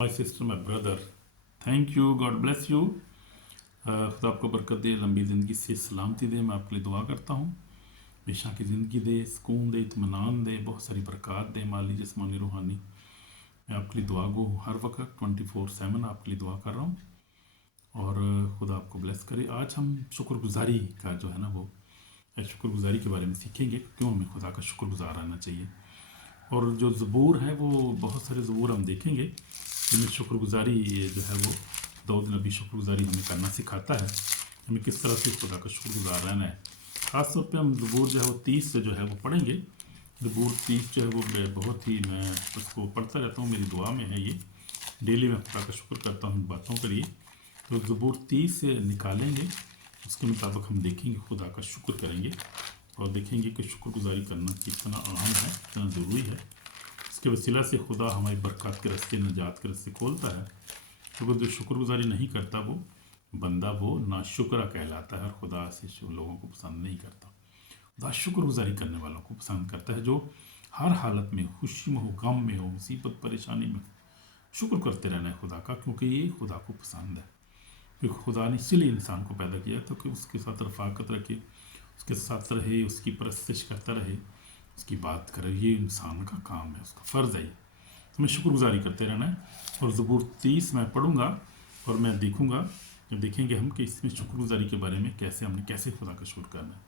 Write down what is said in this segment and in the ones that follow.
My sister my brother, thank you, God bless you. खुदा आपको बरकत दे, लंबी ज़िंदगी से सलामती दे। मैं आपके लिए दुआ करता हूँ, हमेशा की ज़िंदगी दे, सुकून दे, इत्मीनान दे, बहुत सारी बरकत दे, माली जिस्मानी रूहानी। मैं आपके लिए दुआ गो हर वक्त 24/7 आपके लिए दुआ कर रहा हूँ और खुदा आपको ब्लेस करे। आज हम शुक्रगुजारी का जो है ना वो शुक्रगुजारी के बारे में सीखेंगे, क्यों हमें खुदा का शुक्रगुजार रहना चाहिए। और जो ज़बूर है वो बहुत सारे ज़बूर हम देखेंगे जिनमें शुक्रगुजारी जो है वो दाऊद नबी शुक्रगुजारी हमें करना सिखाता है, हमें किस तरह से खुदा का शुक्रगुजार रहना है। ख़ास तौर पे हम ज़बूर जो है वो 30 से जो है वो पढ़ेंगे। ज़बूर 30 जो है वो बहुत ही, मैं उसको पढ़ता रहता हूँ, मेरी दुआ में है ये। डेली मैं खुदा का शुक्र करता हूँ इन बातों के लिए। तो ज़बूर 30 से निकालेंगे, उसके मुताबिक हम देखेंगे, खुदा का शुक्र करेंगे और देखेंगे कि शुक्रगुजारी करना कितना अहम है, कितना ज़रूरी है। इसके वसीला से खुदा हमारी बरकत के रास्ते, निजात के रास्ते खोलता है। क्योंकि जो शुक्रगुजारी नहीं करता वो बंदा वो नाशुक्रा कहलाता है और खुदा से लोगों को पसंद नहीं करता। खुदा शुक्रगुजारी करने वालों को पसंद करता है, जो हर हालत में, खुशी में हो, गम में हो, मुसीबत परेशानी में शुक्र करते रहना है खुदा का, क्योंकि ये खुदा को पसंद है। क्योंकि खुदा ने इसीलिए इंसान को पैदा किया तो कि उसके साथ रफाकत रखे, उसके साथ रहे, उसकी परस्तिश करता रहे, उसकी बात करे। ये इंसान का काम है, उसका फ़र्ज़ है। हमें शुक्रगुजारी करते रहना है। और ज़बूर 30 मैं पढ़ूँगा और मैं देखेंगे हम कि इसमें शुक्रगुजारी के बारे में कैसे खुदा का शुक्र करना है।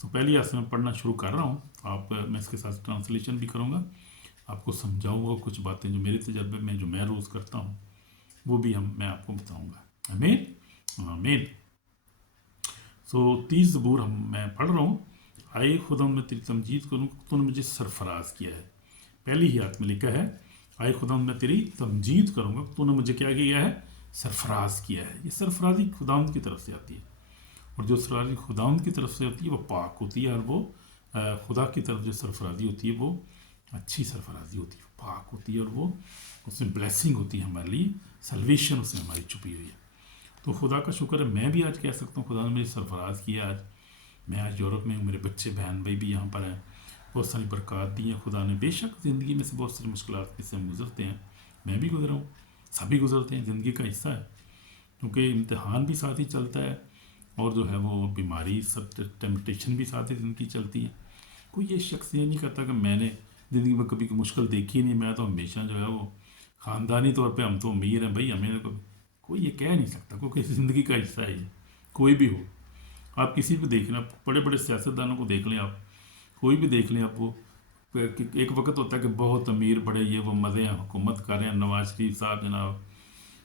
तो पहली आज से मैं पढ़ना शुरू कर रहा हूँ। मैं इसके साथ ट्रांसलेशन भी करूँगा, आपको समझाऊँगा कुछ बातें जो मेरे तजर्बे में, जो मैं रोज़ करता हूँ, वो भी मैं आपको बताऊँगा। आमीन आमीन। सो 30 ज़बूर मैं पढ़ रहा हूँ। आए खुदा, मैं तेरी तमजीद करूँ, तूने मुझे सरफराज किया है। पहली ही आयत में लिखा है, आए खुदा, मैं तेरी तमजीद करूँगा, तूने मुझे क्या किया है? सरफराज किया है। ये सरफराजी खुदावंद की तरफ से आती है, और जो सरफराजी खुदावंद की तरफ से होती है वो पाक होती है, और वो खुदा की तरफ जो सरफराजी होती है वो अच्छी सरफराजी होती है, पाक होती है, और वो उसमें ब्लेसिंग होती है हमारे लिए, सल्वेशन उसमें हमारी छुपी हुई है। तो खुदा का शुक्र है, मैं भी आज कह सकता हूँ खुदा ने मुझे सरफराज किया। आज मैं आज यूरोप में हूँ, मेरे बच्चे बहन भाई भी यहाँ पर हैं, बहुत सारी बरकत दी हैं खुदा ने। बेशक ज़िंदगी में से बहुत सारी मुश्किलात से हम गुजरते हैं, मैं भी गुजरा हूँ, सभी गुजरते हैं, ज़िंदगी का हिस्सा है। क्योंकि इम्तिहान भी साथ ही चलता है, और जो है वो बीमारी, सब टेम्पटेशन भी साथ ही ज़िंदगी चलती है। कोई ये शख्स ये नहीं करता कि मैंने ज़िंदगी में कभी मुश्किल देखी नहीं, मैं तो हमेशा जो है वो ख़ानदानी तौर पे हम तो अमीर हैं भाई, हमें तो कोई ये कह नहीं सकता, क्योंकि ज़िंदगी का हिस्सा है ये, कोई भी हो। आप किसी को देख लें, आप बड़े बड़े सियासतदानों को देख लें, आप कोई भी देख लें, आप वो एक वक्त होता है कि बहुत अमीर, बड़े ये वो मज़े हैं, हुकूमत कर रहे हैं, नवाज शरीफ साहब जनाब,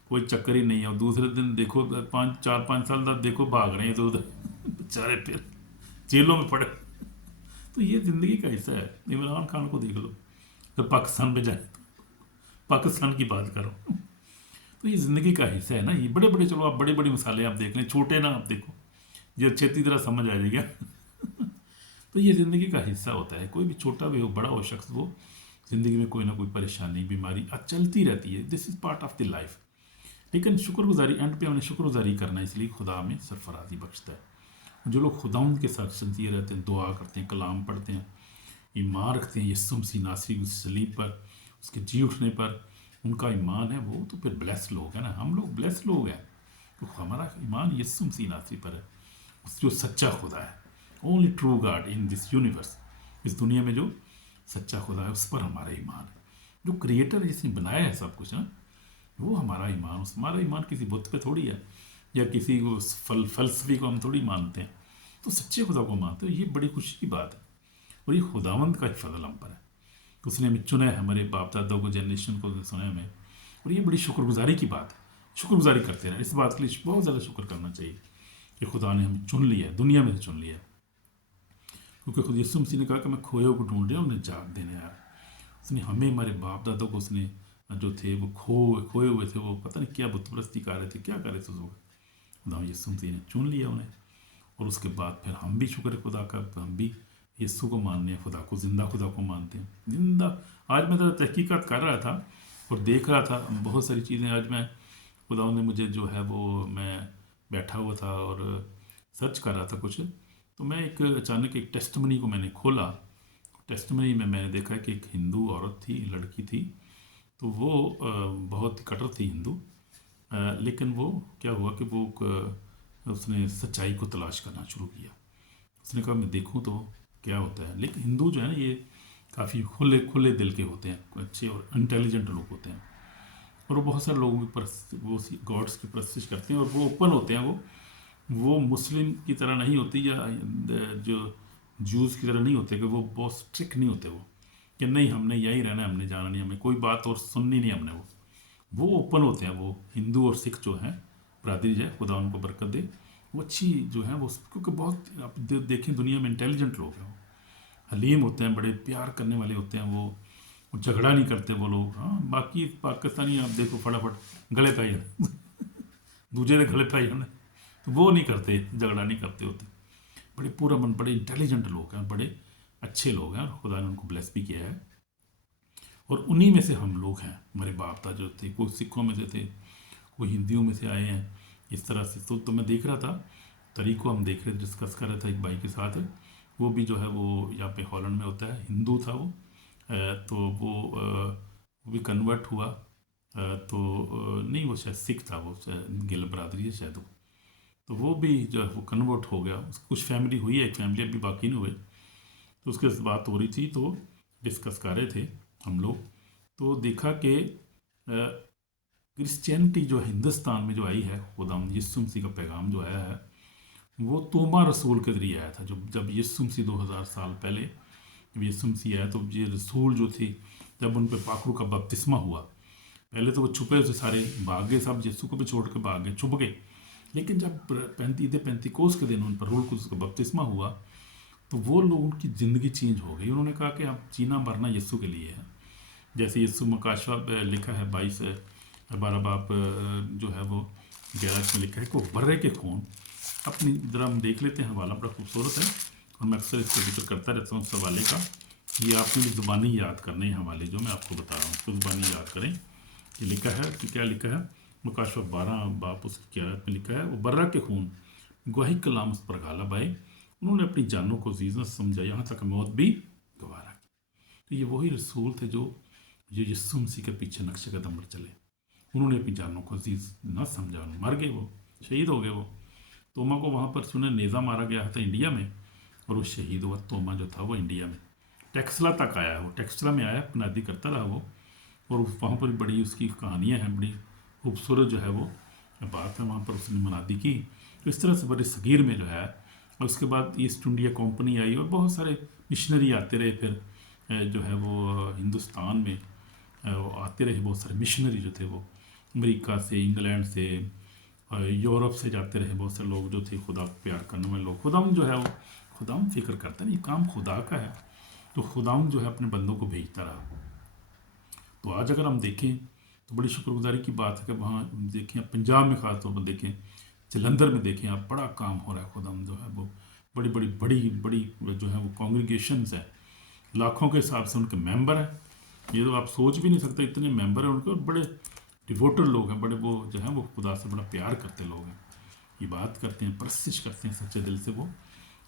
कोई चक्कर ही नहीं है। और दूसरे दिन देखो 4-5 साल तक देखो भाग रहे हैं इधर उधर बेचारे, फिर जेलों में पड़े। तो ये ज़िंदगी का हिस्सा है। इमरान खान को देख लो, जब पाकिस्तान में जाए, पाकिस्तान की बात करो, तो ये ज़िंदगी का हिस्सा है ना। ये बड़े बड़े, चलो आप बड़े बड़ी मिसालें आप देख लें, छोटे ना आप देखो, ये अच्छी तरह समझ आ जाएगा। तो ये ज़िंदगी का हिस्सा होता है, कोई भी छोटा भी हो बड़ा हो शख्स, वो ज़िंदगी में कोई ना कोई परेशानी, बीमारी चलती रहती है। This is part of the life. लेकिन शुक्रगुजारी, एंड पे हमने शुक्रगुजारी करना है, इसलिए खुदा हमें सरफराजी बख्शता है। जो लोग खुदाउंद के साथ सिंसियर रहते हैं, दुआ करते हैं, कलाम पढ़ते हैं, ईमान रखते हैं यीशु मसीह नासरी की सलीब पर, उसके जी उठने पर उनका ईमान है, वो तो फिर ब्लेस्ड लोग हैं ना। हम लोग ब्लेस्ड लोग हैं, तो हमारा ईमान यीशु मसीह नासरी पर है, उस जो सच्चा खुदा है, only true God in this universe, इस दुनिया में जो सच्चा खुदा है, उस पर हमारा ईमान है। जो क्रिएटर है, जिसने बनाया है सब कुछ ना, वो हमारा ईमान, हमारा ईमान किसी बुत पे थोड़ी है, या किसी को फलसफी को हम थोड़ी मानते हैं, तो सच्चे खुदा को मानते हो। ये बड़ी खुशी की बात है, और ये खुदावंद का ही फजल हम पर है। तो उसने हमें चुना है, हमारे बाप दादा को, जनरेशन को सुना हमें, और ये बड़ी शुक्रगुजारी की बात है। शुक्रगुजारी करते हैं, इस बात के लिए बहुत ज़्यादा शुक्र करना चाहिए कि खुदा ने हमें चुन लिया है, दुनिया में से चुन लिया है। क्योंकि खुद यीशु मसीह ने कहा कि मैं खोए को ढूंढ रहा हूँ, उन्हें जाग देने आया। उसने हमें, हमारे बाप दादा को, उसने जो थे वो खोए हुए थे, वो पता नहीं क्या बुतप्रस्ती कर रहे थे, क्या कर रहे थे उस वक्त, खुदा यीशु मसीह ने चुन लिया उन्हें। और उसके बाद फिर हम भी शुक्र खुदा का, हम भी यीशु को मानने हैं, खुदा को, जिंदा खुदा को मानते हैं, जिंदा। आज मैं ज़रा तहकीकात कर रहा था और देख रहा था बहुत सारी चीज़ें। आज मैं, खुदा ने मुझे जो है वो, मैं बैठा हुआ था और सर्च कर रहा था कुछ, तो मैं अचानक एक टेस्टमनी को मैंने खोला। टेस्टमनी में मैंने देखा कि एक हिंदू औरत थी, लड़की थी, तो वो बहुत ही कट्टर थी हिंदू। लेकिन वो क्या हुआ कि वो उसने सच्चाई को तलाश करना शुरू किया। उसने कहा मैं देखूं तो क्या होता है। लेकिन हिंदू जो है ना, ये काफ़ी खुले खुले दिल के होते हैं, अच्छे और इंटेलिजेंट लोग होते हैं। और वो बहुत सारे लोगों की वो गॉड्स की परस्तिश करते हैं और वो ओपन होते हैं। वो मुस्लिम की तरह नहीं होती, या जो जूस की तरह नहीं होते कि वो बहुत स्ट्रिक्ट नहीं होते। वो कि नहीं हमने यहीं रहना है, हमने जाना नहीं, हमें कोई बात और सुननी नहीं हमने। वो ओपन होते हैं। वो हिंदू और सिख जो हैं बरादरी है, खुदा उनको बरकत दे, वो अच्छी जो है वो, क्योंकि बहुत आप देखें दुनिया में इंटेलिजेंट लोग हैं। वो हलीम होते हैं, बड़े प्यार करने वाले होते हैं। वो झगड़ा नहीं करते वो लोग। हाँ, बाकी पाकिस्तानी आप देखो फटाफट गले पे ही दूसरे के गले पे ही तो वो नहीं करते, झगड़ा नहीं करते होते। बड़े पूरा मन, बड़े इंटेलिजेंट लोग हैं, बड़े अच्छे लोग हैं, और खुदा ने उनको ब्लेस भी किया है। और उन्हीं में से हम लोग हैं। हमारे बाप दादा जो थे, कोई सिखों में से थे, कोई हिंदियों में से आए हैं, इस तरह से। तो मैं देख रहा था तरीक़ को, हम देख रहे डिस्कस कर रहे थे एक भाई के साथ। वो भी जो है वो यहाँ पे हॉलैंड में होता है, हिंदू था वो। तो वो भी कन्वर्ट हुआ। तो नहीं, वो शायद सिख था, वो गिल बरादरी है शायद वो। तो वो भी जो है वो कन्वर्ट हो गया। उसकी कुछ फैमिली हुई है, एक फैमिली अभी बाकी नहीं हुए। तो उसके साथ बात हो रही थी, तो डिस्कस कर रहे थे हम लोग। तो देखा कि क्रिश्चियनिटी जो हिंदुस्तान में जो आई है, खुदा यीशु मसीह का पैगाम जो आया है, वो तोमा रसूल के ज़रिए आया था। जब यीशु मसीह 2000 साल पहले जब यीशु मसीह आया, तो ये रसूल जो थे, जब उन पर पाखरू का बपतिस्मा हुआ, पहले तो वो छुपे से सारे भाग गए, सब यीशु को भी छोड़ के भाग गए, छुप गए। लेकिन जब पैंतीकोस के दिन उन पर रूल कुदस का बपतिस्मा हुआ, तो वो लोग, उनकी ज़िंदगी चेंज हो गई। उन्होंने कहा कि अब जीना मरना यीशु के लिए है। जैसे यीशु मकाशवा लिखा है 22 12 बाप जो है वो 11 में लिखा है कि बर्रे के खून अपनी, ज़रा हम देख लेते हैं, हवाला बड़ा खूबसूरत है और मैं अक्सर इसका जिक्र करता रहता हूँ उस हवाले का। ये आपने भी ज़ुबानी याद करने हैं हवाले जो मैं आपको बता रहा हूँ, उसको ज़ुबानी याद करें। ये लिखा है कि क्या लिखा है, मकाशवा 12 बाप उसकी 11 में लिखा है, वो बर्रा के खून गवाही कलाम उस पर गाला बाए, उन्होंने अपनी जानों को जीज़ न समझा, यहाँ तक मौत भी गवारा की। तो ये वही रसूल थे जो यीशु मसीह के पीछे नक्शे कदम पर चले। उन्होंने अपनी जानों को अजीज़ न समझा, मर गए, वो शहीद हो गए। वो तोमा को वहाँ पर सुने नेज़ा मारा गया था इंडिया में, और वो शहीद हुआ। तोमा जो था वो इंडिया में टेक्सला तक आया, वो टेक्सला में आया, अपनादी करता रहा वो। और वहाँ पर बड़ी उसकी कहानियाँ हैं, बड़ी खूबसूरत जो है वो बात है। वहाँ पर उसने मनादी की। तो इस तरह से बड़े सगीर में जो है, और उसके बाद ईस्ट इंडिया कंपनी आई और बहुत सारे मिशनरी आते रहे। फिर जो है वो हिंदुस्तान में वो आते रहे, बहुत सारे मिशनरी जो थे वो अमेरिका से, इंग्लैंड से, यूरोप से जाते रहे। बहुत सारे लोग जो थे खुदा को प्यार करने वाले लोग। खुदाम जो है वो, खुदाम फिक्र करता है, ये काम खुदा का है, तो खुदाम जो है अपने बंदों को भेजता रहा। तो आज अगर हम देखें तो बड़ी शुक्रगुजारी की बात है कि वहाँ देखें, पंजाब में ख़ास तौर पर देखें, जलंधर में देखें आप, बड़ा काम हो रहा है। खुदाम जो है वो बड़ी बड़ी बड़ी बड़ी जो है वो कॉन्ग्रीगेशंस है, लाखों के हिसाब से उनके मेंबर हैं। ये तो आप सोच भी नहीं सकते, इतने मेंबर हैं उनके, और बड़े डिवोटेड लोग हैं, बड़े वो जो हैं वो खुदा से बड़ा प्यार करते लोग हैं, इबादत करते हैं, परस्तिश करते हैं सच्चे दिल से वो।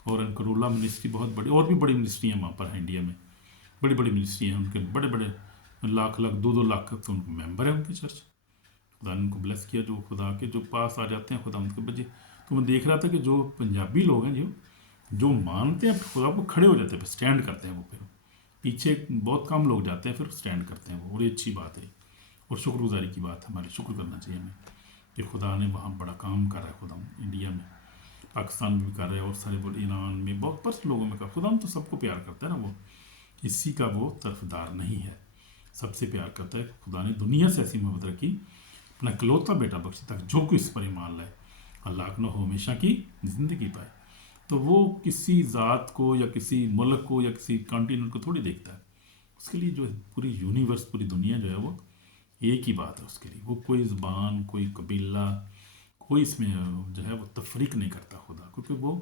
और अंकरुल्ला मिनिस्ट्री बहुत बड़ी, और भी बड़ी मिनिस्ट्री हैं वहाँ पर है इंडिया में, बड़ी बड़ी मिनिस्ट्री हैं उनके, बड़े बड़े लाख लाख 2-2 लाख तो उनके मेंबर हैं उनकी चर्च। खुदा ने उनको ब्लेस किया, जो खुदा के जो पास आ जाते हैं खुदा उनके बच्चे। तो मैं देख रहा था कि जो पंजाबी लोग हैं जो मानते हैं खुदा को, खड़े हो जाते हैं, स्टैंड करते हैं वो। फिर पीछे बहुत कम लोग जाते हैं, फिर स्टैंड करते हैं वो, बड़ी अच्छी बात है और शुक्रगुजारी की बात है। हमारे शुक्र करना चाहिए हमें कि खुदा ने वहाँ बड़ा काम कर रहा है। खुदा इंडिया में, पाकिस्तान में भी कर रहे हैं, और सारे बड़े ईरान में बहुत बस लोगों में कर। खुदा तो सबको प्यार करता है ना, वो किसी का वो तरफदार नहीं है, सबसे प्यार करता है। खुदा ने दुनिया से ऐसी मोहब्बत रखी, अपना इकलौता बेटा बख्शा ताकि जो कोई इस पर ईमान लाए अल्लाह को हमेशा की ज़िंदगी पाए। तो वो किसी ज़ात को या किसी मुल्क को या किसी कॉन्टिनेंट को थोड़ी देखता है। उसके लिए जो है पूरी यूनिवर्स, पूरी दुनिया जो है वो एक ही बात है उसके लिए। वो कोई ज़बान, कोई कबीला, कोई इसमें जो है वो तफरीक नहीं करता खुदा, क्योंकि वो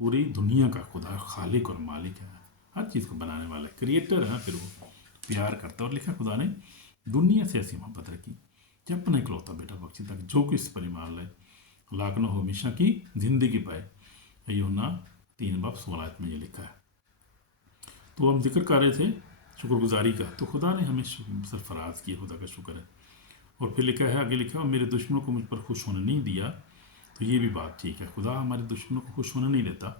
पूरी दुनिया का खुदा खालिक और मालिक है, हर चीज़ को बनाने वाला है, क्रिएटर है। फिर वो प्यार करता है, और लिखा खुदा ने दुनिया से ऐसी मोहब्बत रखी कि अपना इकलौता बेटा बख्शी ताकि जो कोई इस पर ईमान लाए अल्लाह को हमेशा की ज़िंदगी पाए। यूहन्ना 3:16 में ये लिखा है। तो हम जिक्र कर रहे थे शुक्रगुजारी का, तो खुदा ने हमें सरफराज किया, खुदा का शुक्र है। और फिर लिखा है, आगे लिखा है, मेरे दुश्मनों को मुझ पर खुश होने नहीं दिया। तो ये भी बात ठीक है, खुदा हमारे दुश्मनों को खुश होने नहीं देता,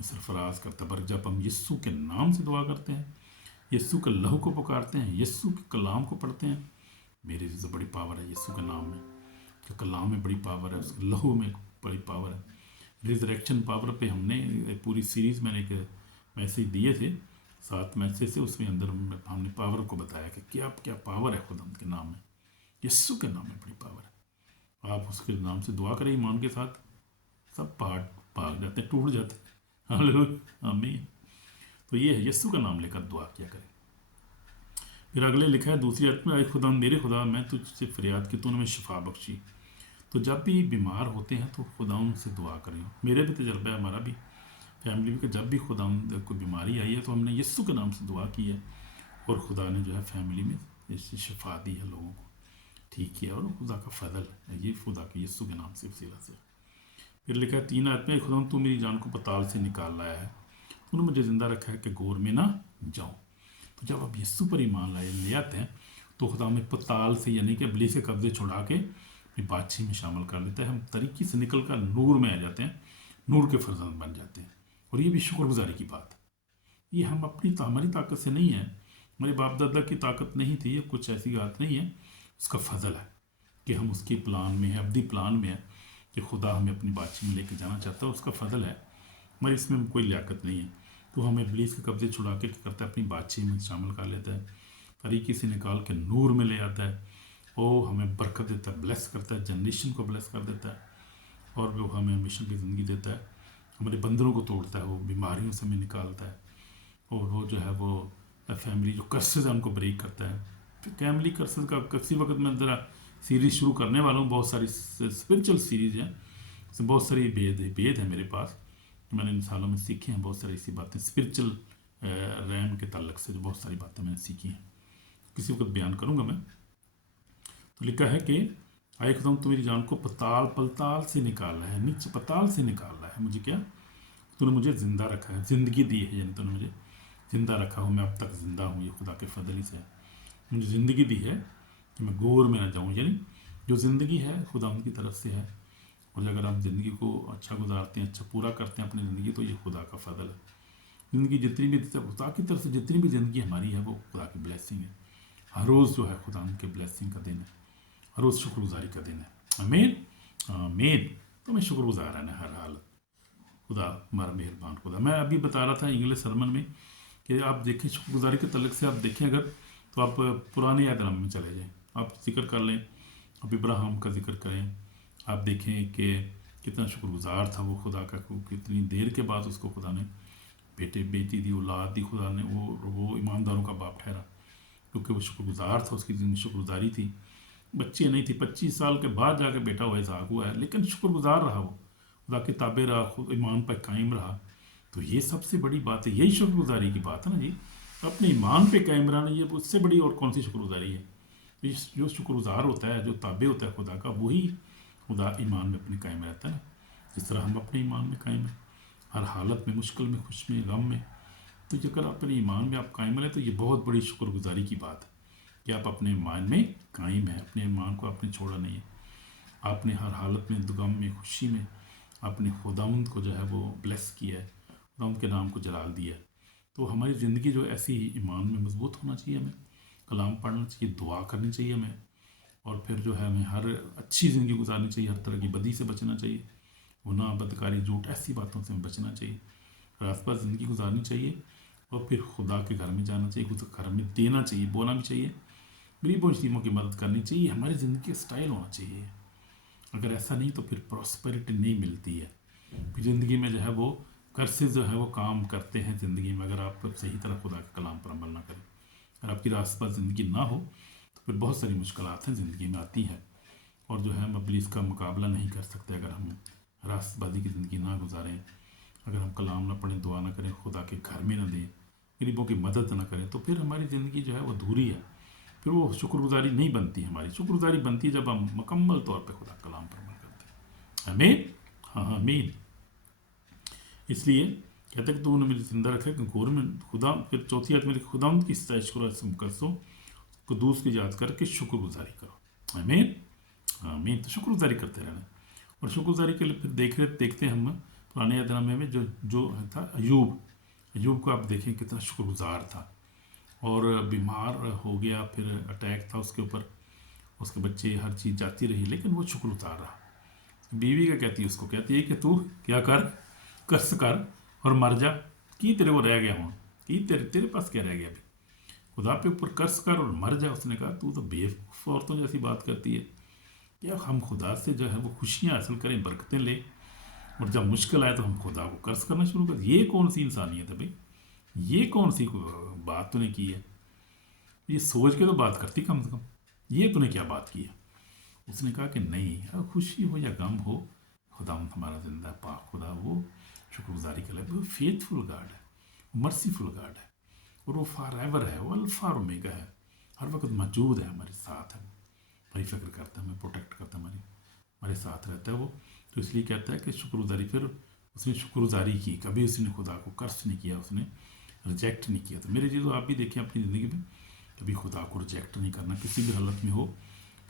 सरफराज करता। पर जब हम यीशु के नाम से दुआ करते हैं, यीशु के लहू को पुकारते हैं, यीशु के कलाम को पढ़ते हैं, मेरे से बड़ी पावर है यीशु के नाम में, जो कलाम में बड़ी पावर है, उसके लहू में बड़ी पावर है। रिजरेक्शन पावर पे हमने पूरी सीरीज़ मैंने एक मैसेज दिए थे, 7 मैसेज से, उसमें अंदर हमने पावर को बताया कि क्या क्या पावर है खुदा के नाम में, यीशु के नाम में बड़ी पावर है। आप उसके नाम से दुआ करें ईमान के साथ, सब पहाड़ भाग जाते हैं, टूट जाते हैं। हालेलुया, आमीन। तो ये है, यीशु का नाम लेकर दुआ किया करें। फिर अगले लिखा है दूसरी आयत में, आए खुदा मेरे खुदा मैं तुझसे फरियाद की, तूने हमें शिफा बख्शी। तो जब भी बीमार होते हैं तो खुदा उनसे दुआ करें। मेरे भी तजर्बा है, हमारा भी फैमिली में, जब भी खुदा कोई बीमारी आई है तो हमने यीशु के नाम से दुआ की है, और खुदा ने जो है फैमिली में इससे शिफा दी है, लोगों को ठीक किया, और खुदा का फजल है ये, खुदा के यीशु के नाम से वसीला से। फिर लिखा है 3 आयत में, खुदा तू मेरी जान को पताल से निकाल लाया है, तूने मुझे ज़िंदा रखा है कि गोर में ना जाऊँ। तो जब आप यीशु पर ईमान ले आते हैं तो खुदा हमें पताल से, यानी कि अबली से कब्जे छुड़ा के अपनी बादशाही में शामिल कर लेता है। हम तरीके से निकल कर नूर में आ जाते हैं, नूर के फर्जंद बन जाते हैं। और ये भी शुक्रगुजारी की बात है। ये हम हमारी ताकत से नहीं है, हमारे बाप दादा की ताकत नहीं थी, ये कुछ ऐसी बात नहीं है, उसका फजल है कि हम उसके प्लान में है, अब्दी प्लान में है कि खुदा हमें अपनी बादशाही में लेके जाना चाहता है, उसका फजल है। हमारी इसमें कोई लियाकत नहीं है। तो हमें इब्लीस के कब्जे छुड़ा के क्या करता है, अपनी बादशाही में शामिल कर लेता है, तरीके से निकाल के नूर में ले आता है, वो हमें बरकत देता है, ब्लेस करता है, जनरेशन को ब्लेस कर देता है, और वो हमें हमेशा की ज़िंदगी देता है, हमारे बंदरों को तोड़ता है, वो बीमारियों से हमें निकालता है, और वो जो है वो फैमिली जो कर्सेज है उनको ब्रेक करता है। फिर फैमिली कर्सेज का किसी वक्त मैं ज़रा सीरीज़ शुरू करने वाला हूँ, बहुत सारी स्पिरिचुअल सीरीज़ हैं, इसमें बहुत सारी भेद है मेरे पास, मैंने इन सालों में सीखे हैं बहुत सारी ऐसी बातें स्पिरिचुअल रैम के ताल्लुक से, जो बहुत सारी बातें मैंने सीखी हैं, किसी वक्त बयान करूँगा मैं। तो लिखा है कि आए खुदा तू मेरी जान को पताल से निकाला है, नीचे पताल से निकाला है, मुझे क्या, तूने मुझे ज़िंदा रखा है, ज़िंदगी दी है, यानी तूने मुझे ज़िंदा रखा हूँ, मैं अब तक ज़िंदा हूँ, ये खुदा के फजली से मुझे ज़िंदगी दी है कि मैं गोर में ना जाऊँ। यानी जो ज़िंदगी है खुदा उनकी तरफ से है, और अगर आप ज़िंदगी को अच्छा गुजारते हैं, अच्छा पूरा करते हैं अपनी ज़िंदगी, तो ये खुदा का फजल है। ज़िंदगी जितनी भी खुदा की तरफ से जितनी भी ज़िंदगी हमारी है वो खुदा की ब्लेसिंग है। हर रोज़ जो है खुदा उनके ब्लेसिंग का दिन है, हर रोज़ शुक्रगुजारी का दिन है। आमीन आमीन। तो मैं शुक्रगुजार रहना हर हालत, खुदा हमारा मेहरबान खुदा। मैं अभी बता रहा था इंग्लिश सरमन में कि आप देखें शुक्रगुजारी के तलक से, आप देखें अगर तो आप पुराने यादनामे में चले जाएँ, आप जिक्र कर लें, आप इब्राहिम का जिक्र करें, आप देखें कि कितना शुक्रगुजार था वो खुदा का, कितनी देर के बाद उसको खुदा ने बेटी दी, औलाद दी, खुदा ने वो ईमानदारों का बाप ठहरा, क्योंकि वो शुक्रगुजार था, उसकी ज़िंदगी शुक्रगुजारी थी। बच्चे नहीं थी, 25 साल के बाद जाके बेटा हुआ इसाक हुआ है, लेकिन शुक्रगुजार रहा, वो खुदा के ताबे रहा, खुद ईमान पर कायम रहा। तो ये सबसे बड़ी बात है, यही शुक्रगुजारी की बात है ना जी, अपने ईमान पे कायम रहना, ये उससे बड़ी और कौन सी शुक्रगुजारी है। जो शुक्रगुजार होता है, जो ताबे होता है खुदा का, वही खुदा ईमान में अपने कायम रहता है। जिस तरह हम अपने ईमान में कायम हैं, हर हालत में, मुश्किल में, खुश में, गम में, तो अगर अपने ईमान में आप कायम रहें तो ये बहुत बड़ी शुक्रगुजारी की बात है कि आप अपने ईमान में कायम हैं, अपने ईमान को आपने छोड़ा नहीं है, आपने हर हालत में, गम में, खुशी में अपने खुदावंद को जो है वो ब्लेस किया है, खुदावंद के नाम को जलाल दिया है। तो हमारी ज़िंदगी जो ऐसी ईमान में मजबूत होना चाहिए, हमें कलाम पढ़ना चाहिए, दुआ करनी चाहिए हमें, और फिर जो है हमें हर अच्छी ज़िंदगी गुजारनी चाहिए, हर तरह की बदी से बचना चाहिए, गुनाह, बदकारी, झूठ, ऐसी बातों से हमें बचना चाहिए, रास्ता ज़िंदगी गुजारनी चाहिए, और फिर खुदा के घर में जाना चाहिए, खुद घर में देना चाहिए, बोलना भी चाहिए, गरीबों यतीमों की मदद करनी चाहिए, हमारी ज़िंदगी का स्टाइल होना चाहिए। अगर ऐसा नहीं तो फिर प्रॉस्पेरिटी नहीं मिलती है, फिर ज़िंदगी में जो है वो कर्सेस जो है वो काम करते हैं ज़िंदगी में, अगर आप सही तरह खुदा के कलाम पर अमल ना करें, अगर आपकी रास्ता ज़िंदगी ना हो तो फिर बहुत सारी मुश्किलात हैं ज़िंदगी में आती हैं, और जो है हम इब्लीस का मुकाबला नहीं कर सकते अगर हम रास्तबाजी की ज़िंदगी ना गुजारें, अगर हम कलाम ना पढ़ें, दुआ ना करें, खुदा के घर में ना दें, गरीबों की मदद ना करें, तो फिर हमारी ज़िंदगी जो है वो अधूरी है, फिर वो शुक्रगुजारी नहीं बनती। हमारी शुक्रगुजारी बनती है जब हम मुकम्मल तौर पर खुदा कलाम पर अमल करते हैं। आमीन, हाँ आमीन। इसलिए कहते कि तूने मुझे जिंदा रखा कि घोर में खुदा, फिर चौथी आयत में लिखा खुदावंद की सताइश करो, करो कुदूस की याद करके शुक्रगुजारी करो। आमीन आमीन। तो शुक्रगुजारी करते रहना। और शुक्रगुजारी के लिए फिर देखते हैं हम पुराने यदनामे में जो जो था अयूब को आप देखें कितना शुक्रगुजार था। और बीमार हो गया, फिर अटैक था उसके ऊपर, उसके बच्चे हर चीज़ जाती रही, लेकिन वो शुक्रगुजार रहा। बीवी क्या कहती है उसको, कहती है कि तू क्या कर, कर्स कर और मर जा, कि तेरे को रह गया हूँ, कि तेरे पास क्या रह गया अभी, खुदा पे ऊपर कर्स कर और मर जा। उसने कहा तू तो बेवकूफ़ औरतों जैसी बात करती है, क्या हम खुदा से जो है वो खुशियाँ हासिल करें, बरकतें लें, और जब मुश्किल आए तो हम खुदा को कर्ज करना शुरू कर। ये कौन सी इंसानियत है भाई, ये कौन सी बात तूने की है, ये सोच के तो बात करती कम से कम, ये तूने क्या बात की है। उसने कहा कि नहीं, खुशी हो या गम हो, खुदा हमारा जिंदा पाक खुदा वो शुक्रगुजारी के लिए, वो फेथफुल गार्ड है, मर्सीफुल गार्ड है, और वो फॉर एवर है, वो अल्फा और ओमेगा है, हर वक्त मौजूद है, हमारे साथ है, वो हमारी फिक्र करता है, हमें प्रोटेक्ट करता है, हमारे साथ रहता है वो। तो इसलिए कहता है कि शुक्रगुजारी, फिर उसने शुक्रगुजारी की, कभी उसने खुदा को कर्ज नहीं किया, उसने रिजेक्ट नहीं किया। तो मेरे चीज़ों आप भी देखें अपनी ज़िंदगी में, कभी खुदा को रिजेक्ट नहीं करना, किसी भी हालत में हो,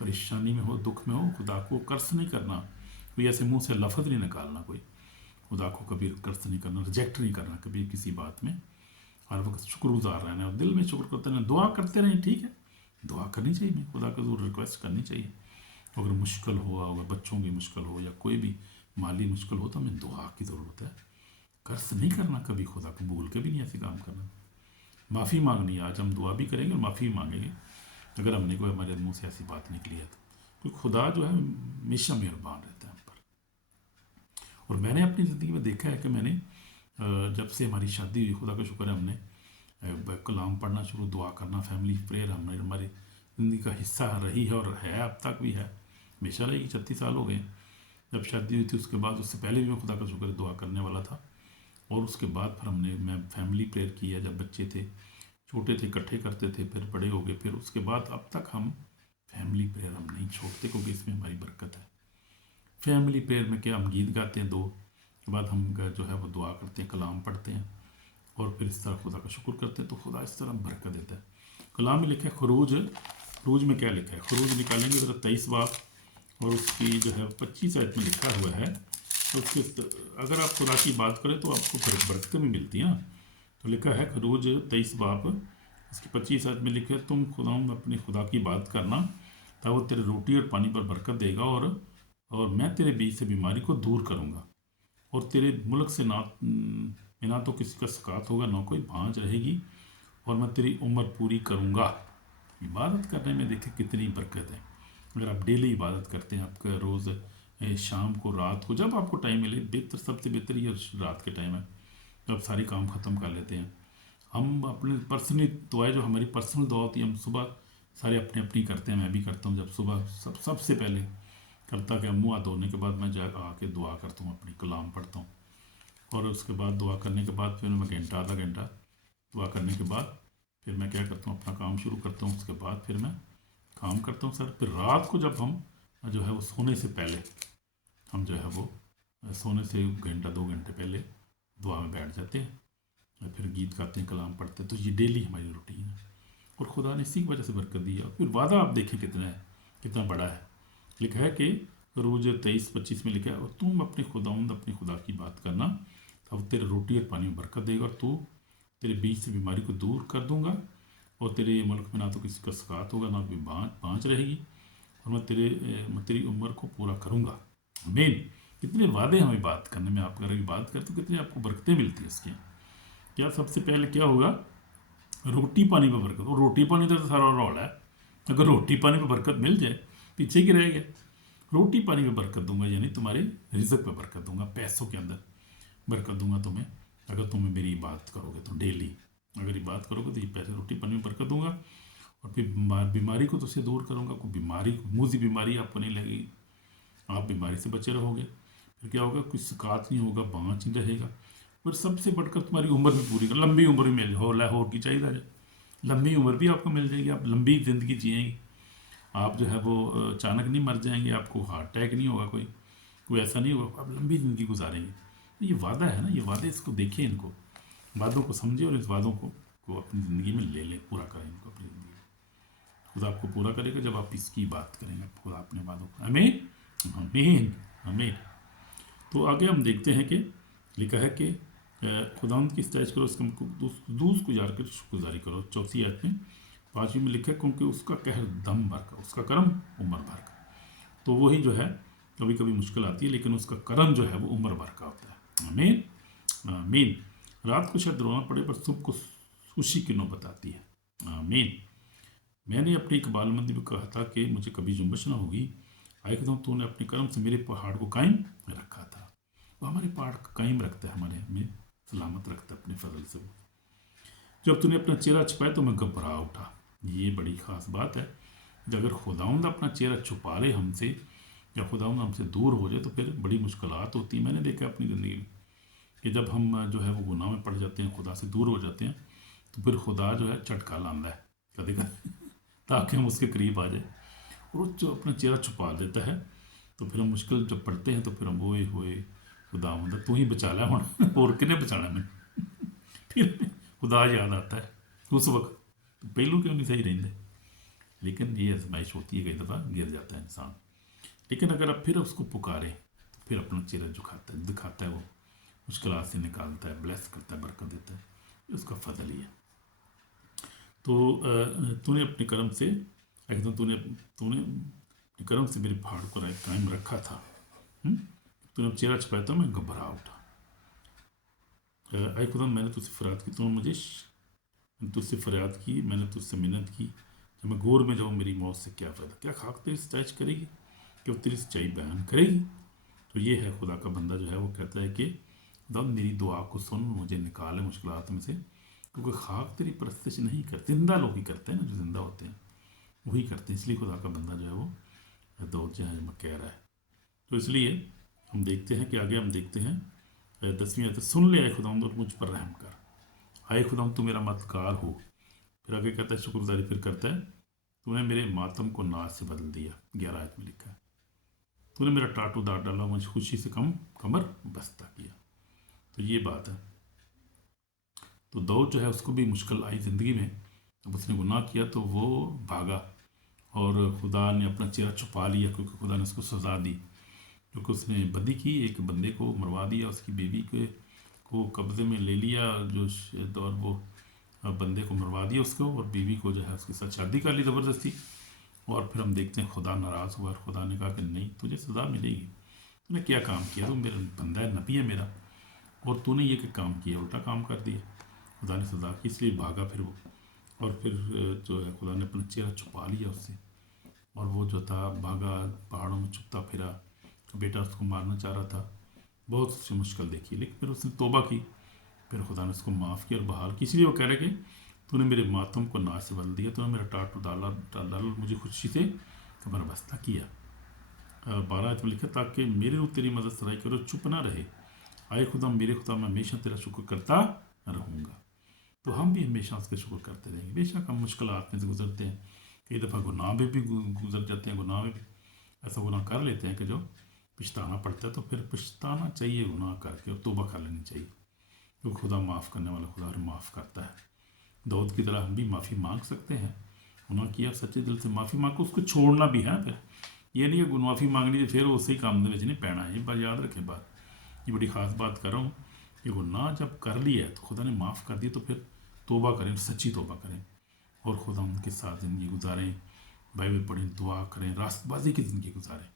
परेशानी में हो, दुख में हो, खुदा को कर्ज नहीं करना, कोई ऐसे मुंह से लफ्ज़ नहीं निकालना, कोई खुदा को कभी कर्ज नहीं करना, रिजेक्ट नहीं करना कभी किसी बात में, हर वक्त शुक्रगुजार रहना और दिल में शुक्र करते रहना, दुआ करते रहें। ठीक है, दुआ करनी चाहिए, खुदा को जरूर रिक्वेस्ट करनी चाहिए। अगर मुश्किल हो, अगर बच्चों की मुश्किल हो या कोई भी माली मुश्किल हो, तो हमें दुआ की ज़रूरत है। कर्ज नहीं करना कभी, खुदा को भूल के भी नहीं ऐसे काम करना। माफ़ी मांगनी है, आज हम दुआ भी करेंगे और माफ़ी मांगेंगे अगर हमने कोई हमारे मुंह से ऐसी बात निकली है तो, क्योंकि खुदा जो है हमेशा मेहरबान रहता है हम पर। और मैंने अपनी ज़िंदगी में देखा है कि मैंने जब से हमारी शादी हुई, खुदा का शुक्र है, हमने कलाम पढ़ना शुरू, दुआ करना, फैमिली प्रेयर हमारी ज़िंदगी का हिस्सा रही है और है, अब तक भी है, हमेशा रहेगी। 36 साल हो गए जब शादी हुई थी, उसके बाद, उससे पहले भी मैं खुदा का शुक्र दुआ करने वाला था। और उसके बाद फिर मैं फैमिली प्रेयर किया, जब बच्चे थे छोटे थे इकट्ठे करते थे, फिर बड़े हो गए, फिर उसके बाद अब तक हम फैमिली प्रेयर हम नहीं छोड़ते, क्योंकि इसमें हमारी बरकत है। फैमिली प्रेयर में क्या, हम गीत गाते हैं, दो के बाद हम जो है वो दुआ करते हैं, कलाम पढ़ते हैं, और फिर इस तरह खुदा का शुक्र करते हैं, तो खुदा इस तरह बरकत देता है। कलाम में लिखा है खरूज में क्या लिखा है, खरूज निकालेंगे ज़रा 23 बाब और उसकी जो है 25 आयत में लिखा हुआ है। तो उसके अगर आप खुदा की बात करें तो आपको बरकतें भी मिलती हैं। तो लिखा है खरूज 23 बाब उसकी 25 आयत में लिखा है, तुम खुदा अपने खुदा की बात करना, तब वो तेरे रोटी और पानी पर बरकत देगा, और मैं तेरे बीच से बीमारी को दूर करूँगा, और तेरे मुल्क से ना तो किसी का सकात होगा, ना कोई भांज रहेगी, और मैं तेरी उम्र पूरी करूँगा। इबादत करने में देखें कितनी बरकत है। अगर आप डेली इबादत करते हैं, आपका रोज़ शाम को, रात को, जब आपको टाइम मिले, बेहतर, सबसे बेहतर ये रात के टाइम है, जब सारी काम ख़त्म कर लेते हैं। हम अपने पर्सनली दुआएं, जो हमारी पर्सनल दुआ होती है, हम सुबह सारे अपनी अपनी करते हैं, मैं भी करता हूँ। जब सुबह सबसे पहले करता क्या, मुँह हाथ धोने के बाद मैं जा आके दुआ करता हूँ, अपनी कलाम पढ़ता हूँ, और उसके बाद दुआ करने के बाद फिर मैं घंटा आधा घंटा दुआ करने के बाद फिर मैं क्या करता हूँ, अपना काम शुरू करता हूँ। उसके बाद फिर मैं काम करता हूँ सर। फिर रात को जब हम जो है वो सोने से पहले, हम जो है वो सोने से घंटा 2 घंटे पहले दुआ में बैठ जाते हैं, फिर गीत गाते हैं, कलाम पढ़ते हैं। तो ये डेली हमारी रूटीन है, और खुदा ने इसी की वजह से बरकत दी है। फिर वादा आप देखें कितना बड़ा है। लिखा है कि रोज़ 23-25 में लिखा है, और तुम अपने खुदा की बात करना, तब तेरे रोटी और पानी में बरकत देगा, और तेरे बीच से बीमारी को दूर कर दूंगा, और तेरे मुल्क में ना तो किसी का सकात होगा, ना कोई बाँच रहेगी, और मैं तेरी उम्र को पूरा करूँगा। मेन कितने वादे हमें बात करने में, आप अगर बात करते तो कितनी आपको बरकतें मिलती है इसकी। क्या सबसे पहले क्या होगा, रोटी पानी पर बरकत। और रोटी पानी तो सारा रौला है, अगर रोटी पानी पर बरकत मिल जाए, पीछे की रह गया। रोटी पानी पे बरकत दूंगा, यानी तुम्हारे रिज़्क पे बरकत दूंगा, पैसों के अंदर बरकत दूंगा तुम्हें, अगर तुम्हें मेरी बात करोगे तो। डेली अगर ये बात करोगे तो ये पैसे, रोटी पानी में बरकत दूंगा, और फिर बीमारी को तुझसे दूर करूंगा। कोई बीमारी, मुँह बीमारी आपको नहीं लगेगी, आप बीमारी से बचे रहोगे। फिर क्या होगा, कुछ सकात नहीं होगा, बाँच नहीं रहेगा। फिर सबसे बढ़कर तुम्हारी उम्र भी पूरी कर, लंबी उम्र भी मिल हो लाहौर की चाहिए जाए, लंबी उम्र भी आपको मिल जाएगी, आप लंबी ज़िंदगी जिएंगे। आप जो है वो अचानक नहीं मर जाएंगे, आपको हार्ट अटैक नहीं होगा, कोई ऐसा नहीं होगा, आप लंबी ज़िंदगी गुजारेंगे। ये वादा है ना, ये वादे, इसको देखिए, इनको वादों को समझे और इस वादों को अपनी ज़िंदगी में ले लें, पूरा करें इनको अपनी ज़िंदगी में। खुदा आपको पूरा करेगा जब आप इसकी बात करेंगे, खुदा अपने वादों को। आमीन, आमीन, आमीन। तो आगे हम देखते हैं कि लिखा है कि खुदावंद की सताइश करो, उसका दूस गुजार कर शुक्रगुजारी करो। चौथी आयत में 5वीं में लिखा है, क्योंकि उसका कहर दम भर का, उसका कर्म उम्र भर का। तो वही जो है कभी कभी मुश्किल आती है, लेकिन उसका कर्म जो है वो उम्र भर का होता है। आमीन, आमीन। रात को शायद रोना पड़े पर सुबह को खुशी की नौबत आती है। आमीन। मैंने अपनी इकबालमंदी में कहा था कि मुझे कभी जुम्बश ना होगी। आए खुदा, तूने अपने कर्म से मेरे पहाड़ को कायम रखा था। वो हमारे पहाड़ को कायम रखता है, हमारे में सलामत रखता है अपने फजल से। वो जब तूने अपना चेहरा छुपाया तो मैं घबरा उठा। ये बड़ी ख़ास बात है कि अगर खुदावंद अपना चेहरा छुपा ले हमसे, या खुदावंद हमसे दूर हो जाए, तो फिर बड़ी मुश्किलात होती है। मैंने देखा अपनी ज़िंदगी में कि जब हम जो है वो गुनाह में पड़ जाते हैं, खुदा से दूर हो जाते हैं, तो फिर खुदा जो है झटका लाता है कभी कभी ताकि हम उसके करीब आ जाए। और वो जो अपना चेहरा छुपा देता है, तो फिर हम मुश्किल जब पड़ते हैं तो फिर हम ओए होए खुदा, मतलब तू ही बचा ला हूँ और किने बचाना मैंने फिर खुदा याद आता है उस वक्त। तो पहलू क्यों नहीं सही रहते, लेकिन ये आजमाइश होती है, कई दफ़ा गिर जाता है इंसान। लेकिन अगर आप फिर उसको पुकारें तो फिर अपना चेहरा झुकाता है, दिखाता है, वो मुश्किल से निकालता है, ब्लेस करता है, बरकत देता है। उसका फजल ही है। तो तूने अपने कर्म से एकदम तूने तूने अपने कर्म से मेरे पहाड़ को कायम रखा था। तूने अब चेहरा छुपाया था, मैं घबरा उठा। आए खुदा, मैंने तुझसे फरियाद की, तूने मुझे तुझसे फरियाद की, मैंने तुझसे मिन्नत की। जब मैं गोर में जाऊँ मेरी मौत से क्या फ़ायदा, क्या खाक तेरी सच्चाई करेगी, कि वो तेरी सच्चाई बयान करेगी। तो ये है खुदा का बंदा जो है, वो कहता है कि खुदा मेरी दुआ को सुन, मुझे निकाले मुश्किलात में से, क्योंकि खाक तेरी परस्तिश नहीं करते, जिंदा लोग ही करते हैं ना, जो जिंदा होते हैं वही करते हैं। इसलिए खुदा का बंदा जो है वो दौद जो है कह रहा है। तो इसलिए हम देखते हैं कि आगे हम देखते हैं 10वीं आयत, सुन ले आए खुदावंद और मुझ पर रहम कर। आए खुदावंद तू मेरा मददगार हो। फिर आगे कहता है, शुक्रगुजारी फिर करता है, तूने मेरे मातम को नाज से बदल दिया। 11 आयत में लिखा है, तूने मेरा टाटू दाट डाला, मुझे खुशी से कमर बस्ता किया। तो ये बात है। तो दौद जो है उसको भी मुश्किल आई ज़िंदगी में। अब उसने गुनाह किया तो वो भागा, और खुदा ने अपना चेहरा छुपा लिया, क्योंकि खुदा ने उसको सज़ा दी। क्योंकि उसने बदी की, एक बंदे को मरवा दिया, उसकी बीवी को कब्ज़े में ले लिया जो और वो बंदे को मरवा दिया उसको, और बीवी को जो है उसके साथ शादी कर ली ज़बरदस्ती। और फिर हम देखते हैं खुदा नाराज़ हुआ, और खुदा ने कहा कि नहीं, तुझे सज़ा मिलेगी। तूने क्या काम किया, तू मेरा बंदा है, नबी है मेरा, और तूने ये क्या काम किया, उल्टा काम कर दिया। खुदा ने सज़ा की, इसलिए भागा फिर वो। और फिर जो है खुदा ने अपना चेहरा छुपा लिया उससे, और वो जो था भागा, पहाड़ों में छुपता फिरा। बेटा उसको मारना चाह रहा था, बहुत सी मुश्किल देखी, लेकिन फिर उसने तौबा की। फिर खुदा ने उसको माफ़ किया और बहाल की। इसलिए वो कह रहे कि तूने मेरे मातम को नाश से बदल दिया, तूने मेरा टाटू डाला, मुझे खुशी से कमर बस्ता किया। 12 में लिखा, ताकि मेरे रूप तेरी मदद सराई करो, चुप ना रहे। आए खुदा, मेरे खुदा, मैं हमेशा तेरा शुक्र करता रहूँगा। तो हम भी हमेशा उसका शुक्र करते रहेंगे। बेशक हम मुश्किलात में से गुजरते हैं, कई दफ़ा गुनाह में भी गुजर जाते हैं, गुनाह में भी ऐसा गुनाह कर लेते हैं कि जो पछताना पड़ता है। तो फिर पछताना चाहिए गुनाह करके, और तौबा कर लेनी चाहिए, क्योंकि खुदा माफ़ करने वाला खुदा माफ़ करता है। दाऊद की तरह हम भी माफ़ी मांग सकते हैं। गुनाह किया सच्चे दिल से माफ़ी मांग को उसको छोड़ना भी है। फिर ये नहीं कि माफ़ी मांगनी तो फिर उसी काम में नहीं पैना है। ये बात याद रखें, बात ये बड़ी ख़ास बात कर रहा हूँ कि गुनाह जब कर लिया है तो खुदा ने माफ़ कर दिया, तो फिर तौबा करें, सच्ची तौबा करें, और खुदा उनके साथ ज़िंदगी गुजारें, बाइबल पढ़ें, दुआ करें, रास्तबाजी की ज़िंदगी गुजारें,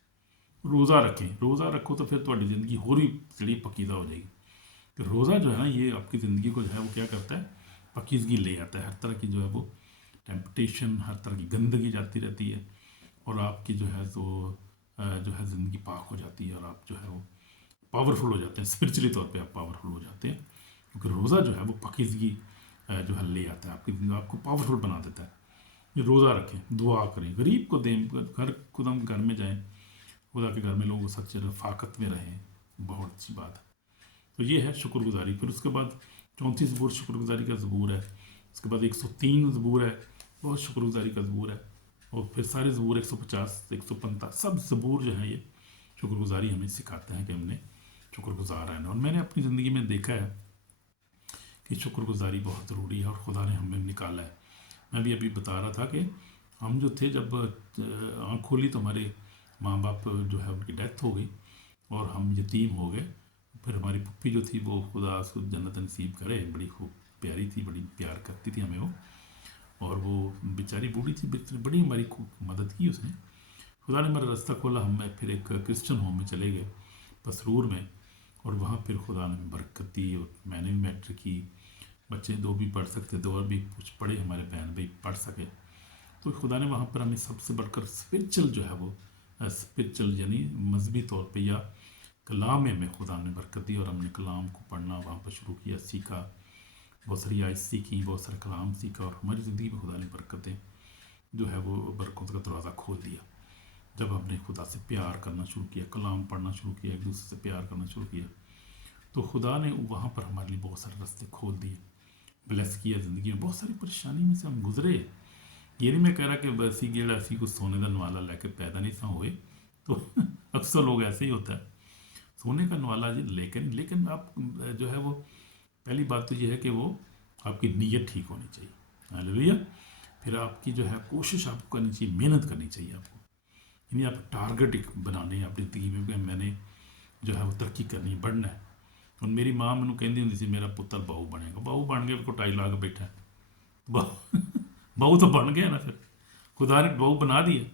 रोज़ा रखें। रोज़ा रखो तो फिर तुम्हारी ज़िंदगी होर भी जड़ी पकीदा हो जाएगी। कि रोज़ा जो है ना, ये आपकी ज़िंदगी को जो है वो क्या करता है, पकीज़गी ले आता है। हर तरह की जो है वो टेम्पटेशन, हर तरह की गंदगी जाती रहती है, और आपकी जो है तो जो है ज़िंदगी पाक हो जाती है, और आप जो है वो पावरफुल हो जाते हैं। स्पिरिचुअली तौर पे आप पावरफुल हो जाते हैं, क्योंकि रोज़ा जो है वो पकीज़गी जो है ले आता है आपकी ज़िंदगी, आपको पावरफुल बना देता है। ये रोज़ा रखें, दुआ करें, गरीब को दें, घर खुद हम घर में जाएँ, खुदा के घर में लोग सच्चे रफ़ाकत में रहें, बहुत अच्छी बात है। तो ये है शुक्रगुजारी। फिर उसके बाद 34 ज़बूर शुक्रगुजारी का ज़बूर है। उसके बाद 103 ज़बूर है, बहुत शुक्रगुजारी का ज़बूर है। और फिर सारे ज़बूर 150, 155 सब ज़बूर जो है ये शुक्रगुजारी हमें सिखाते हैं कि हमने शुक्रगुजार रहना। और मैंने अपनी ज़िंदगी में देखा है कि शुक्रगुजारी बहुत ज़रूरी है और खुदा ने हमें निकाला है। मैं भी अभी बता रहा था कि हम जो थे, जब आँख खोली तो हमारे माँ बाप जो है उनकी डेथ हो गई और हम यतीम हो गए। फिर हमारी पुप्पी जो थी वो, खुदा उसको जन्नत नसीब करे, बड़ी खूब प्यारी थी, बड़ी प्यार करती थी हमें वो। और वो बेचारी बूढ़ी थी, बड़ी हमारी खूब मदद की उसने। खुदा ने मेरा रास्ता खोला, हम फिर एक क्रिश्चियन होम में चले गए पसरूर में, और वहाँ फिर खुदा ने बरकत दी और मैंने भी मैट्रिक की। बच्चे दो भी पढ़ सकते थे और भी कुछ पढ़े, हमारे बहन भाई पढ़ सके। तो खुदा ने वहाँ पर हमें सबसे बढ़कर स्पिरिचुअल जो है वो, स्पिरिचुअल यानी मजहबी तौर पे या कलाम में हमें खुदा ने बरकत दी और हमने कलाम को पढ़ना वहाँ पर शुरू किया, सीखा, बहुत सारी आयत सीखी, बहुत सारा कलाम सीखा, और हमारी ज़िंदगी में खुदा ने बरकतें जो है वो बरकत का दरवाज़ा खोल दिया। जब हमने खुदा से प्यार करना शुरू किया, कलाम पढ़ना शुरू किया, एक दूसरे से प्यार करना शुरू किया, तो खुदा ने वहाँ पर हमारे लिए बहुत सारे रास्ते खोल दिए, ब्लेस किया। ज़िंदगी में बहुत सारी परेशानी में से हम गुजरे। ये नहीं मैं कह रहा कि वैसी गेड़ ऐसी कुछ सोने का नवाला लेके पैदा नहीं सा हुए, तो अक्सर लोग ऐसे ही होता है, सोने का नवाला जी। लेकिन आप जो है वो, पहली बात तो ये है कि वो आपकी नीयत ठीक होनी चाहिए, हालेलुया। फिर आपकी जो है कोशिश आपको करनी चाहिए, मेहनत करनी चाहिए आपको, यानी आप टारगेट एक बनाने अपनी ज़िंदगी में कि मैंने जो है वो तरक्की करनी, बढ़ना है। और मेरी माँ मैनू कहती होंदी सी, मेरा पुत्र बहू बनेगा। बहू बन गया, कोटाई ला के बैठा है। बहू तो बन गया ना, फिर खुदा ने बहू बना दिया।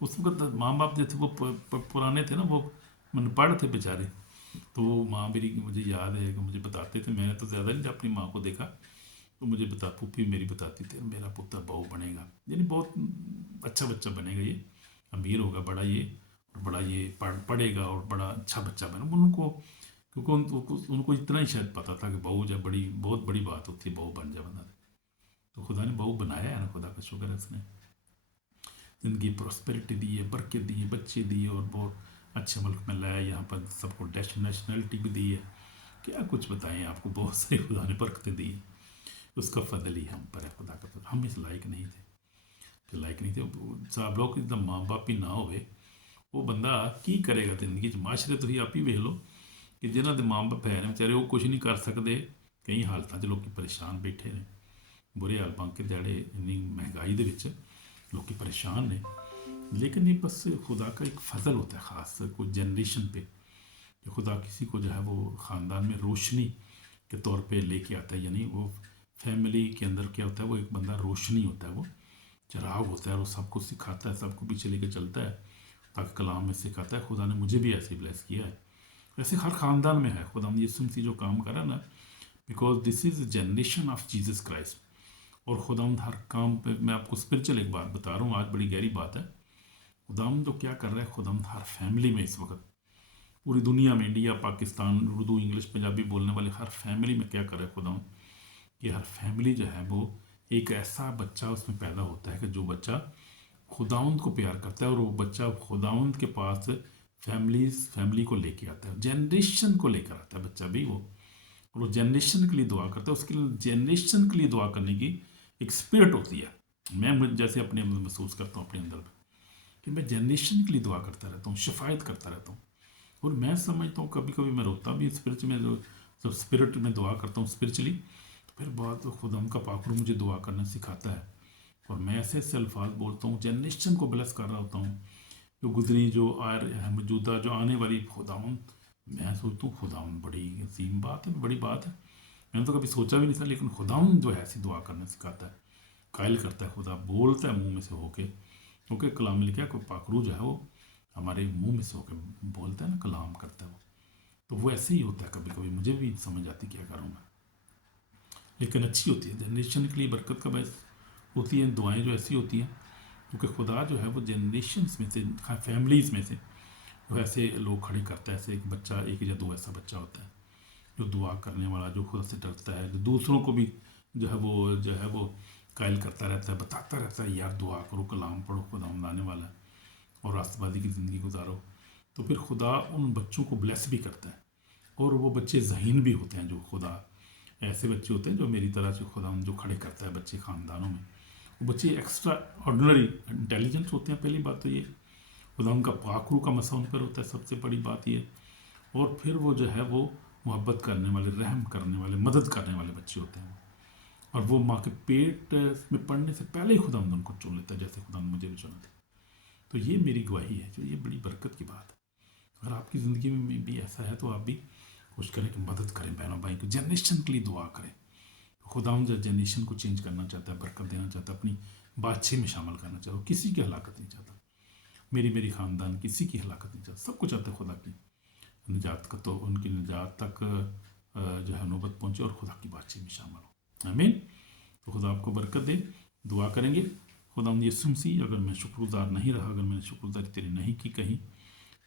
उस वक्त माँ बाप जो थे वो पुराने थे ना, वो मनपढ़ थे बेचारे। तो वो माँ मेरी, मुझे याद है कि मुझे बताते थे, मैंने तो ज़्यादा नहीं अपनी माँ को देखा, तो मुझे पुप्पी मेरी बताती थी, मेरा पुत्र बहू बनेगा, यानी बहुत अच्छा बच्चा बनेगा, ये अमीर होगा बड़ा, ये और बड़ा ये पढ़ेगा और बड़ा अच्छा बच्चा बनेगा। उनको क्योंकि उनको इतना ही शायद पता था कि बहू जब बड़ी, बहुत बड़ी बात होती है बहू बन जाए बंदा। तो खुदा ने बहू बनाया है ना, खुदा का शुक्र है, उसने ज़िंदगी प्रॉस्पेरिटी दी है, बरकत दी है, बच्चे दिए और बहुत अच्छे मुल्क में लाया, यहाँ पर सबको नेशनलिटी भी दी है। क्या कुछ बताएं आपको, बहुत सारी खुदा ने बरकतें दी है। उसका फजल ही हम पर है, खुदा का फजल। हम इस लायक नहीं थे, जो लायक नहीं थे। साहब लोग एकदम माँ बाप ही ना होवे, वो बंदा की करेगा जिंदगी च। माशरे तुम आप ही वेख लो कि जिन्होंने माँ बाप है बेचारे, वो कुछ नहीं कर सकते। कई हालत लोग परेशान बैठे ने, बुरे हाल बांके दिहाड़े, इन्नी महंगाई के लोग परेशान ने। लेकिन ये बस खुदा का एक फजल होता है ख़ास कुछ जनरेशन पे, कि खुदा किसी को जो है वो ख़ानदान में रोशनी के तौर पे लेके आता है। यानी वो फैमिली के अंदर क्या होता है, वो एक बंदा रोशनी होता है, वो चिराग होता है, वो सबको सिखाता है, सबको पीछे लेके चलता है, ताकि कलाम में सिखाता है। खुदा ने मुझे भी ऐसे ब्लेस किया है, ऐसे हर ख़ानदान में है। खुदा ने यीशु मसीह जो काम करा ना, because this is generation of Jesus Christ. और खुदावंद हर काम पे, मैं आपको स्पिरिचुअल एक बात बता रहा हूँ, आज बड़ी गहरी बात है। खुदावंद तो क्या कर रहा है, खुदावंद हर फैमिली में इस वक्त, पूरी दुनिया में, इंडिया, पाकिस्तान, उर्दू, इंग्लिश, पंजाबी बोलने वाले हर फैमिली में क्या कर रहा है खुदावंद, कि हर फैमिली जो है वो एक ऐसा बच्चा उसमें पैदा होता है कि जो बच्चा खुदावंद को प्यार करता है, और वो बच्चा खुदावंद के पास फैमिली को लेके आता है, जनरेशन को लेकर आता है बच्चा भी वो। और वो जनरेशन के लिए दुआ करता है, उसके लिए जनरेशन के लिए दुआ करने की एक स्पिरिट होती है। मैं जैसे अपने अंदर महसूस करता हूँ अपने अंदर कि मैं जनरेशन के लिए दुआ करता रहता हूँ, शिफायत करता रहता हूँ। और मैं समझता हूँ कभी कभी मैं रोता भी स्पिरिट में, जो जब स्पिरिट में दुआ करता हूँ स्पिरिचुअली, तो फिर बात तो खुदा उनका पाखरू मुझे दुआ करना सिखाता है, और मैं ऐसे ऐसे अल्फाज बोलता हूँ, जनरेशन को ब्लेस कर रहा होता हूँ, जो गुजरी, जो मौजूदा, जो आने वाली। खुदावन, मैं सोचता हूँ खुदावन बड़ी अजीम बात है, बड़ी बात है। मैंने तो कभी सोचा भी नहीं था, लेकिन खुदावन जो है ऐसी दुआ करना सिखाता है, कायल करता है। खुदा बोलता है मुंह में से होके, क्योंकि कलाम में लिखा है, कोई पाखरू जो है वो हमारे मुंह में से होकर बोलता है ना, कलाम करता है वो। तो वो ऐसे ही होता है, कभी कभी मुझे भी समझ आती क्या करूँ मैं, लेकिन अच्छी होती है, जनरेशन के लिए बरकत का बायस होती है। दुआएं जो ऐसी होती हैं, क्योंकि खुदा जो है वो जनरेशन्स में से, फैमिलीज़ में से वो ऐसे लोग खड़े करता है। ऐसे एक बच्चा, एक या दो ऐसा बच्चा होता है जो दुआ करने वाला, जो खुदा से डरता है, जो दूसरों को भी जो है वो कायल करता रहता है, बताता रहता है, यार दुआ करो, कलाम पढ़ो, खुदा आने वाला है, और रास्तबाजी की ज़िंदगी गुजारो। तो फिर खुदा उन बच्चों को ब्लेस भी करता है, और वो बच्चे ज़हीन भी होते हैं। जो खुदा ऐसे बच्चे होते हैं जो मेरी तरह से खुदा जो खड़े करता है बच्चे ख़ानदानों में, वो बच्चे एक्स्ट्रा ऑर्डिनरी इंटेलिजेंट होते हैं। पहली बात तो ये खुदा उनका पाखरू का मसा उन पर होता है, सबसे बड़ी बात ये। और फिर वो जो है वो मोहब्बत करने वाले, रहम करने वाले, मदद करने वाले बच्चे होते हैं। और वो माँ के पेट में पड़ने से पहले ही खुदा उनको चुन लेता है, जैसे खुदा ने मुझे भी चुना था। तो ये मेरी गवाही है, जो ये बड़ी बरकत की बात है। अगर आपकी ज़िंदगी में भी ऐसा है तो आप भी कोशिश करें कि मदद करें बहनों भाई को, जनरेशन के लिए दुआ करें। खुदा जो जनरेशन को चेंज करना चाहता है, बरकत देना चाहता है, अपनी बादशाही में शामिल करना चाहता है, किसी की हलाकत नहीं चाहता। मेरी ख़ानदान किसी की हलाकत नहीं चाहता, सबको चाहता है खुदा की निजात का, तो उनकी निजात तक जो है नौबत पहुँचे और खुदा की बातचीत में शामिल हो। आमीन। तो खुदा आपको बरकत दे। दुआ करेंगे। खुदा यीशु मसीह, अगर मैं शुक्रगुजार नहीं रहा, अगर मैंने शुक्रगुजारी तेरी नहीं की, कहीं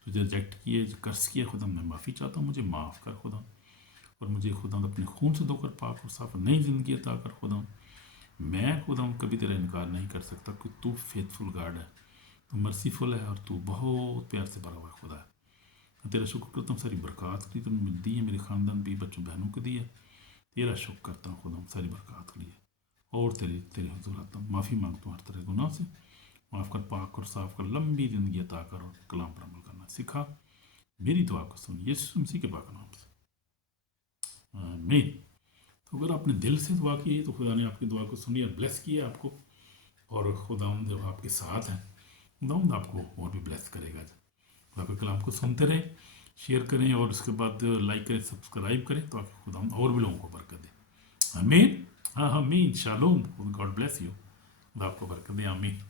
तुझे रिजेक्ट किए, कर्ज किया, खुदा मैं माफ़ी चाहता हूँ, मुझे माफ़ कर खुदा। और मुझे खुदा अपने खून से धोकर पाक और साफ नई ज़िंदगी अता कर खुदा। मैं खुदा कभी तेरा इनकार नहीं कर सकता, कि तू फेथफुल गार्ड है, तू मर्सीफुल है, और तू बहुत प्यार से भरा हुआ खुदा है। तेरा शुक्र करता हूँ, सारी बरक़ात की तुमने दी है, मेरे ख़ानदान भी बच्चों बहनों को दी है। तेरा शुक्र करता हूँ खुदा सारी बरक़ात के लिए, और तेरे हुजूर आता हूँ, माफ़ी मांगता हूँ हर तरह गुनाह से। माफ़ कर, पाक और साफ कर, लंबी ज़िंदगी अता कर, और कलाम पर अमल करना सिखा। मेरी दुआ को सुन यीशु मसीह के पाक नाम से, आमीन। तो अगर आपने दिल से दुआ की है तो खुदा ने आपकी दुआ को सुनी और ब्लेस किया आपको, और खुदा जब आपके साथ हैं, खुदा आपको और भी ब्लेस करेगा। खुदा के कलाम को सुनते रहें, शेयर करें, और उसके बाद लाइक करें, सब्सक्राइब करें, तो आपके खुदा और भी लोगों को बरकत दे। आमीन। हाँ, आमीन। शालोम। God bless you. खुदा आपको बरकत दे। आमीन।